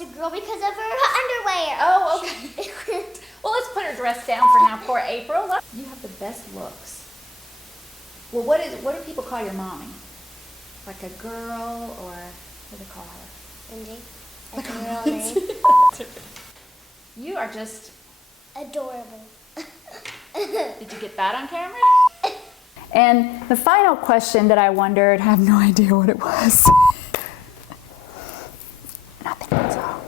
it's a girl because of her underwear. Oh, okay. Well, let's put her dress down for now. Poor April. You have the best looks. Well, what do people call your mommy? Like a girl, or what do they call her? Lindsay. That's her real name. You are just adorable. Did you get that on camera? And the final question that I wondered, I have no idea what it was. Nothing, that's all.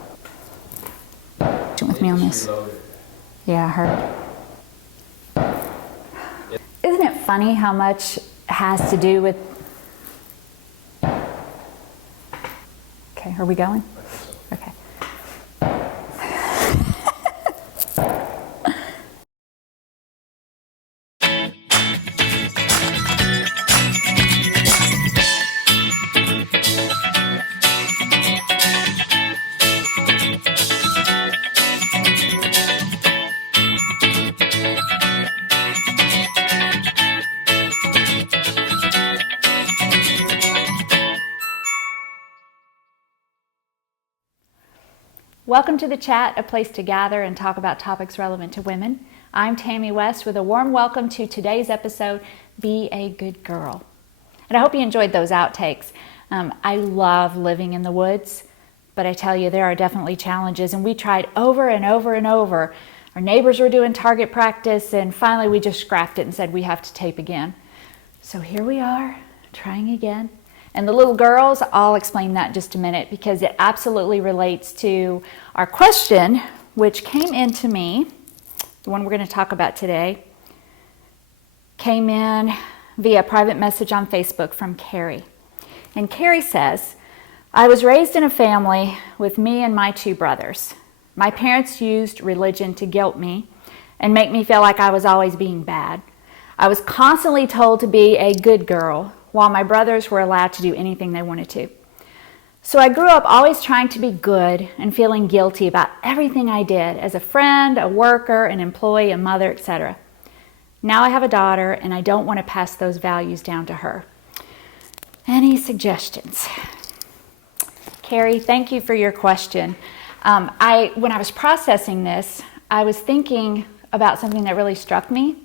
With me on this. Yeah, I heard. Isn't it funny how much has to do with... Okay, are we going? Okay. Welcome to The Chat, a place to gather and talk about topics relevant to women. I'm Tammy West with a warm welcome to today's episode, Be a Good Girl. And I hope you enjoyed those outtakes. I love living in the woods, but I tell you, there are definitely challenges, and we tried over and over and over. Our neighbors were doing target practice, and finally we just scrapped it and said we have to tape again. So here we are, trying again. And the little girls, I'll explain that in just a minute because it absolutely relates to our question, which came in to me, the one we're going to talk about today, came in via private message on Facebook from Carrie. And Carrie says, I was raised in a family with me and my two brothers. My parents used religion to guilt me and make me feel like I was always being bad. I was constantly told to be a good girl, while my brothers were allowed to do anything they wanted to. So I grew up always trying to be good and feeling guilty about everything I did as a friend, a worker, an employee, a mother, etc. Now I have a daughter and I don't want to pass those values down to her. Any suggestions? Carrie, thank you for your question. When I was processing this, I was thinking about something that really struck me,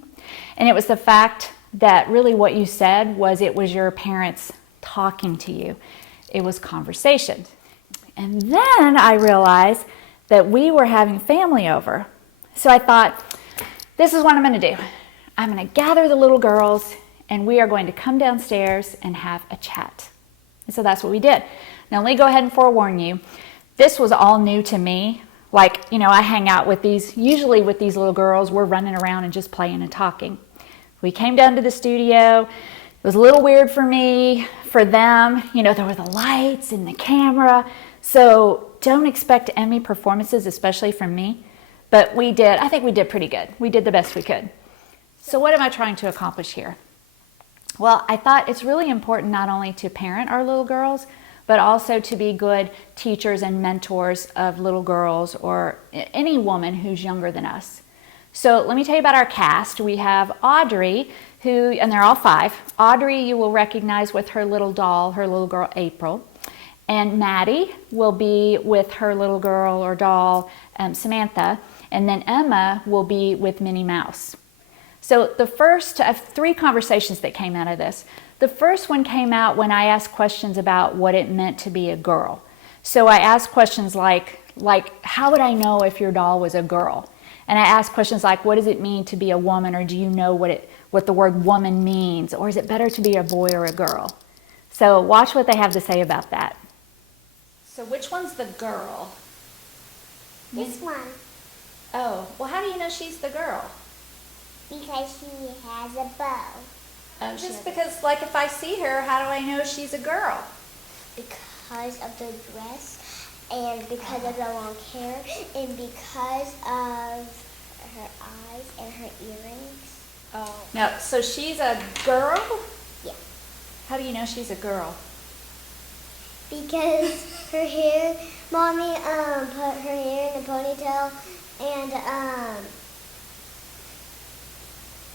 and it was the fact that really what you said was it was your parents talking to you. It was conversation. And then I realized that we were having family over. So I thought, this is what I'm going to do. I'm going to gather the little girls and we are going to come downstairs and have a chat. And so that's what we did. Now let me go ahead and forewarn you, this was all new to me. Like, I hang out with usually with these little girls, we're running around and just playing and talking. We came down to the studio. It was a little weird for me, for them. There were the lights and the camera. So don't expect Emmy performances, especially from me. But I think we did pretty good. We did the best we could. So what am I trying to accomplish here? Well, I thought it's really important not only to parent our little girls, but also to be good teachers and mentors of little girls or any woman who's younger than us. So let me tell you about our cast. We have Audrey, and they're all 5. Audrey you will recognize with her little doll, her little girl April. And Maddie will be with her little girl or doll, Samantha. And then Emma will be with Minnie Mouse. So the first, I have 3 conversations that came out of this. The first one came out when I asked questions about what it meant to be a girl. So I asked questions like how would I know if your doll was a girl? And I asked questions like, what does it mean to be a woman, or do you know what the word woman means, or is it better to be a boy or a girl? So watch what they have to say about that. So which one's the girl? This one. Oh, well, how do you know she's the girl? Because she has a bow. Oh, just because, like, if I see her, how do I know she's a girl? Because of the dress, and because of the long hair, and because of her eyes and her earrings. Oh. No, so she's a girl? Yeah. How do you know she's a girl? Because her hair, Mommy put her hair in a ponytail, and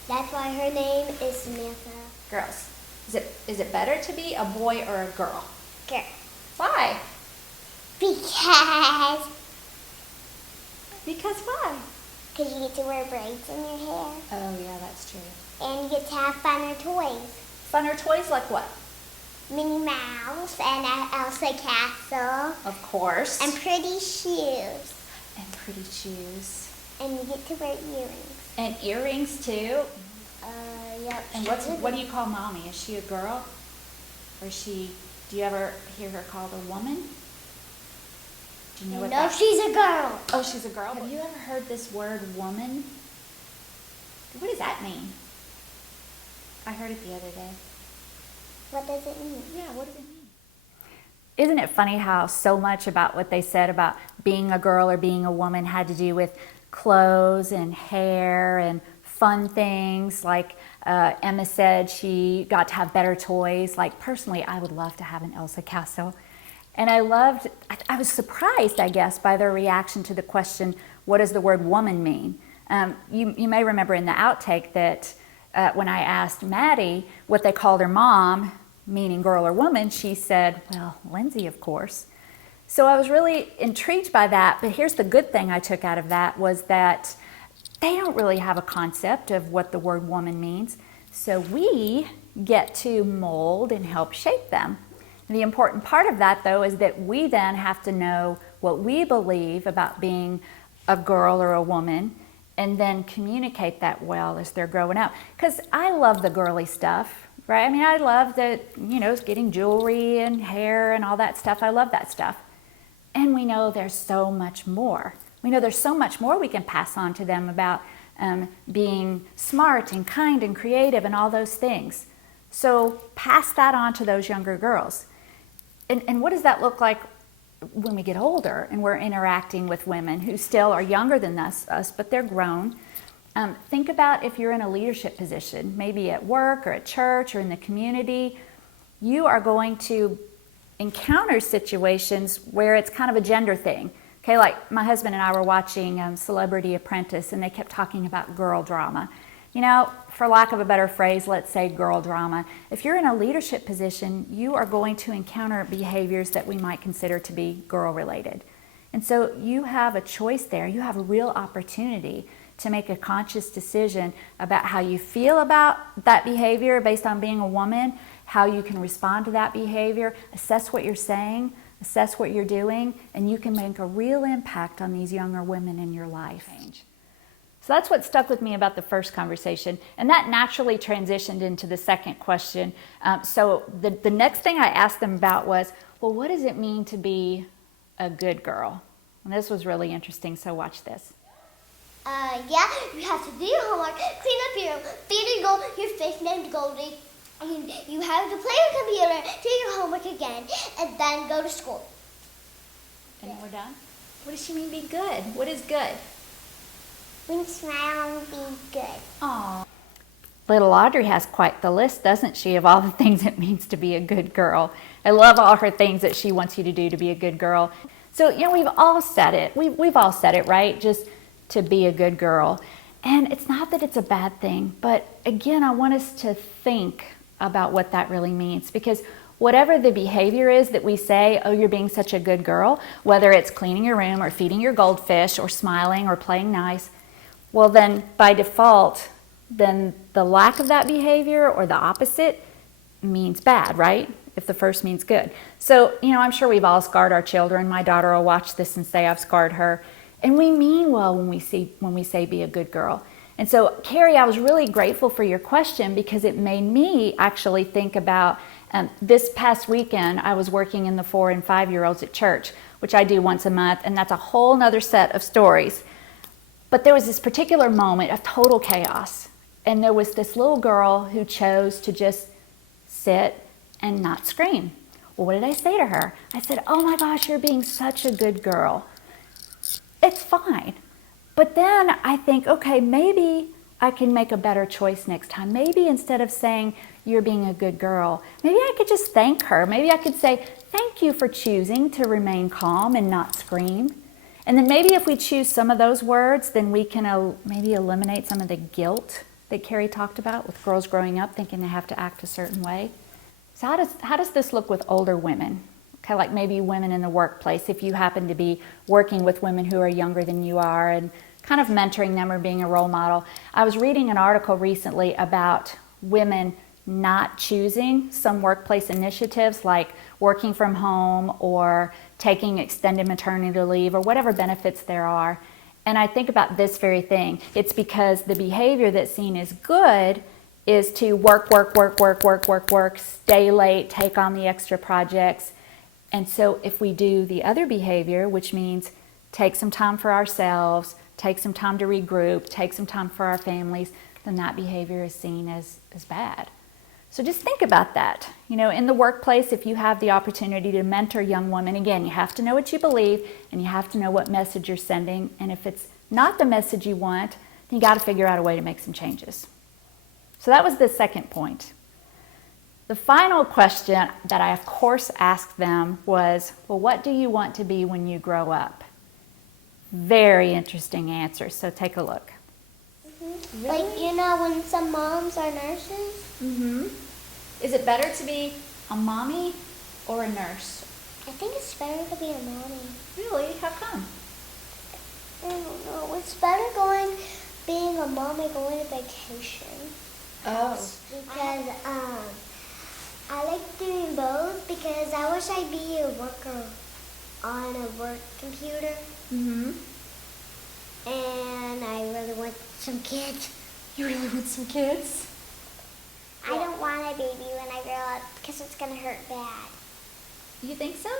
that's why her name is Samantha. Girls. Is it better to be a boy or a girl? Girl. Why? Because why? you get to wear braids in your hair. Oh, yeah, that's true. And you get to have funner toys. Funner toys like what? Minnie Mouse and Elsa Castle. Of course. And pretty shoes. And pretty shoes. And you get to wear earrings. And earrings too? Yep. And what do you call Mommy? Is she a girl? Or is she, do you ever hear her called a woman? Do you know what No, she's a girl. Oh, she's a girl? Have you ever heard this word woman? What does that mean? I heard it the other day. What does it mean? Yeah, what does it mean? Isn't it funny how so much about what they said about being a girl or being a woman had to do with clothes and hair and fun things? Like Emma said, she got to have better toys. Like personally, I would love to have an Elsa Castle. And I was surprised, I guess, by their reaction to the question, what does the word woman mean? You may remember in the outtake that when I asked Maddie what they called her mom, meaning girl or woman, she said, well, Lindsay, of course. So I was really intrigued by that, but here's the good thing I took out of that was that they don't really have a concept of what the word woman means, so we get to mold and help shape them. And the important part of that, though, is that we then have to know what we believe about being a girl or a woman and then communicate that well as they're growing up. Because I love the girly stuff, right? I mean, I love getting jewelry and hair and all that stuff. I love that stuff. And we know there's so much more. We know there's so much more we can pass on to them about being smart and kind and creative and all those things. So pass that on to those younger girls. And what does that look like when we get older and we're interacting with women who still are younger than us, but they're grown? Think about if you're in a leadership position, maybe at work or at church or in the community. You are going to encounter situations where it's kind of a gender thing. Okay, like my husband and I were watching Celebrity Apprentice, and they kept talking about girl drama. You know, for lack of a better phrase, let's say girl drama. If you're in a leadership position, you are going to encounter behaviors that we might consider to be girl-related. And so you have a choice there. You have a real opportunity to make a conscious decision about how you feel about that behavior based on being a woman, how you can respond to that behavior, assess what you're saying, assess what you're doing, and you can make a real impact on these younger women in your life. So that's what stuck with me about the first conversation, and that naturally transitioned into the second question. So the next thing I asked them about was, well, what does it mean to be a good girl? And this was really interesting, so watch this. Yeah, you have to do your homework, clean up your room, feed your fish named Goldie, and you have to play your computer, do your homework again, and then go to school. And we're done? What does she mean be good? What is good? When you smile and be good. Aww. Little Audrey has quite the list, doesn't she, of all the things it means to be a good girl. I love all her things that she wants you to do to be a good girl. So, you know, we've all said it. We've all said it, right? Just to be a good girl. And it's not that it's a bad thing, but again, I want us to think about what that really means, because whatever the behavior is that we say, oh, you're being such a good girl, whether it's cleaning your room or feeding your goldfish or smiling or playing nice, well then by default, then the lack of that behavior or the opposite means bad, right? If the first means good. So, you know, I'm sure we've all scarred our children. My daughter will watch this and say I've scarred her. And we mean well when we say be a good girl. And so, Carrie, I was really grateful for your question because it made me actually think about this past weekend. I was working in the 4 and 5-year-olds at church, which I do once a month, and that's a whole nother set of stories. But there was this particular moment of total chaos, and there was this little girl who chose to just sit and not scream. Well, what did I say to her? I said, oh my gosh, you're being such a good girl. It's fine. But then I think, okay, maybe I can make a better choice next time. Maybe instead of saying you're being a good girl, maybe I could just thank her. Maybe I could say, thank you for choosing to remain calm and not scream. And then maybe if we choose some of those words, then we can maybe eliminate some of the guilt that Carrie talked about with girls growing up thinking they have to act a certain way. So how does this look with older women? Okay, like maybe women in the workplace, if you happen to be working with women who are younger than you are and kind of mentoring them or being a role model. I was reading an article recently about women not choosing some workplace initiatives like working from home or taking extended maternity leave or whatever benefits there are. And I think about this very thing. It's because the behavior that's seen as good is to work, stay late, take on the extra projects. And so if we do the other behavior, which means take some time for ourselves, take some time to regroup, take some time for our families, then that behavior is seen as bad. So just think about that. You know, in the workplace, if you have the opportunity to mentor young women, again, you have to know what you believe and you have to know what message you're sending. And if it's not the message you want, then you got to figure out a way to make some changes. So that was the second point. The final question that I, of course, asked them was, well, what do you want to be when you grow up? Very interesting answer, so take a look. Mm-hmm. Really? Like, you know, when some moms are nurses? Mm-hmm. Is it better to be a mommy or a nurse? I think it's better to be a mommy. Really? How come? I don't know. It's better being a mommy going to vacation. Oh. Because I like doing both because I wish I'd be a worker on a work computer. Mm-hmm. And I really want some kids. You really want some kids? I don't want a baby when I grow up because it's going to hurt bad. You think so?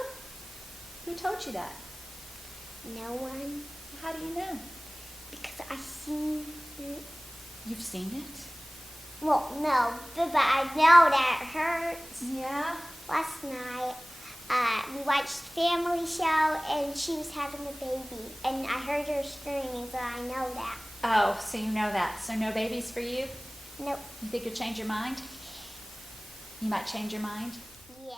Who told you that? No one. How do you know? Because I've seen it. You've seen it? Well, no, but I know that it hurts. Yeah? Last night, we watched Family Show, and she was having a baby, and I heard her screaming, so I know that. Oh, so you know that. So no babies for you? Nope. You think you'll change your mind? You might change your mind? Yeah.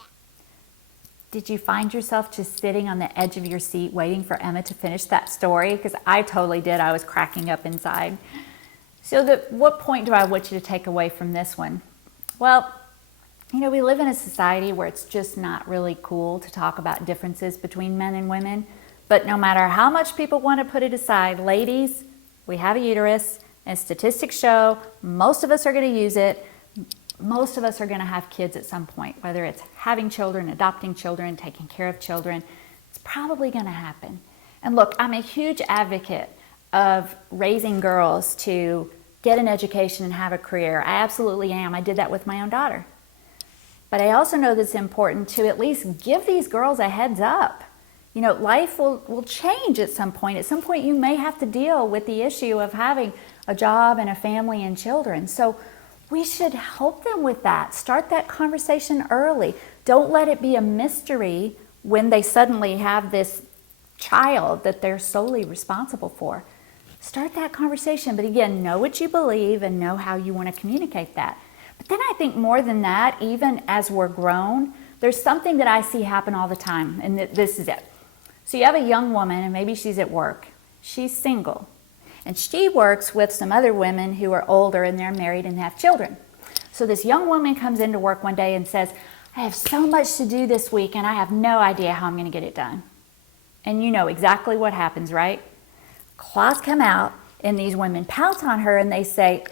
Did you find yourself just sitting on the edge of your seat waiting for Emma to finish that story? Because I totally did. I was cracking up inside. So what point do I want you to take away from this one? Well, you know, we live in a society where it's just not really cool to talk about differences between men and women. But no matter how much people want to put it aside, ladies, we have a uterus, and statistics show most of us are going to use it. Most of us are going to have kids at some point, whether it's having children, adopting children, taking care of children. It's probably going to happen. And look, I'm a huge advocate of raising girls to get an education and have a career. I absolutely am. I did that with my own daughter. But I also know that it's important to at least give these girls a heads up. You know, life will change at some point. At some point, you may have to deal with the issue of having a job and a family and children. So we should help them with that. Start that conversation early. Don't let it be a mystery when they suddenly have this child that they're solely responsible for. Start that conversation. But again, know what you believe and know how you want to communicate that. But then I think more than that, even as we're grown, there's something that I see happen all the time, and this is it. So you have a young woman, and maybe she's at work. She's single. And she works with some other women who are older and they're married and have children. So this young woman comes into work one day and says, I have so much to do this week and I have no idea how I'm going to get it done. And you know exactly what happens, right? Claws come out and these women pounce on her and they say,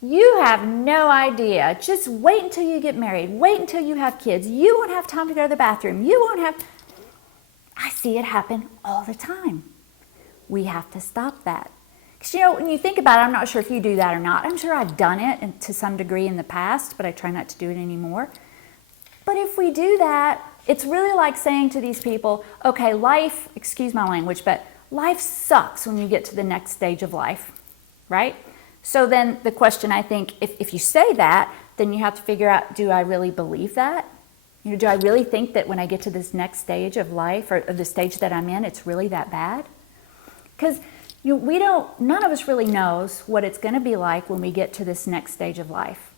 you have no idea. Just wait until you get married. Wait until you have kids. You won't have time to go to the bathroom. You won't have... I see it happen all the time. We have to stop that. Because, you know, when you think about it, I'm not sure if you do that or not. I'm sure I've done it to some degree in the past, but I try not to do it anymore. But if we do that, it's really like saying to these people, okay, life, excuse my language, but life sucks when you get to the next stage of life, right? So then the question, I think, if you say that, then you have to figure out, do I really believe that? You know, do I really think that when I get to this next stage of life or the stage that I'm in, it's really that bad? Because none of us really knows what it's going to be like when we get to this next stage of life.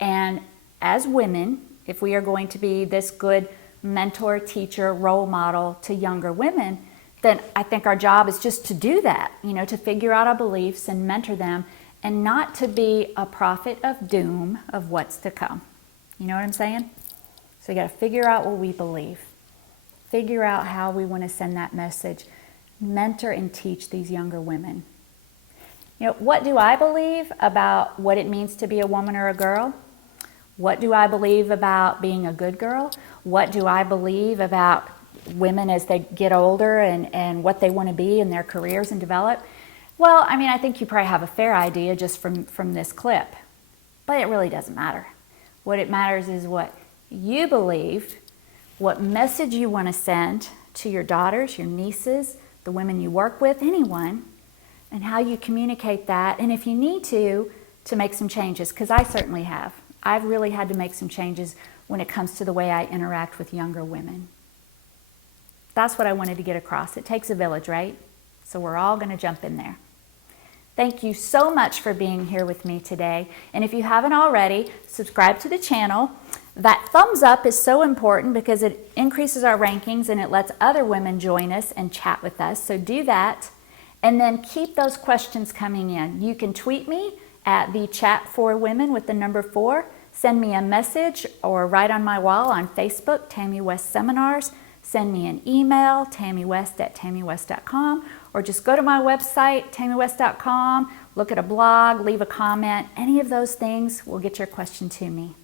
And as women, if we are going to be this good mentor, teacher, role model to younger women, then I think our job is just to do that, you know, to figure out our beliefs and mentor them and not to be a prophet of doom of what's to come. You know what I'm saying? So you got to figure out what we believe. Figure out how we want to send that message. Mentor and teach these younger women. You know, what do I believe about what it means to be a woman or a girl? What do I believe about being a good girl? What do I believe about women as they get older and what they want to be in their careers and develop? Well, I mean, I think you probably have a fair idea just from this clip, but it really doesn't matter. What it matters is what you believe, what message you want to send to your daughters, your nieces, the women you work with, anyone, and how you communicate that, and if you need to make some changes, because I certainly have. I've really had to make some changes when it comes to the way I interact with younger women. That's what I wanted to get across. It takes a village, right? So we're all going to jump in there. Thank you so much for being here with me today. And if you haven't already, subscribe to the channel. That thumbs up is so important because it increases our rankings and it lets other women join us and chat with us. So do that. And then keep those questions coming in. You can tweet me at the Chat for Women with the number 4. Send me a message or write on my wall on Facebook, Tammy West Seminars. Send me an email, tammywest@tammywest.com, or just go to my website, tammywest.com, look at a blog, leave a comment. Any of those things will get your question to me.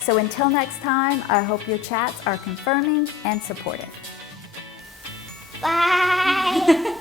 So until next time, I hope your chats are confirming and supportive. Bye.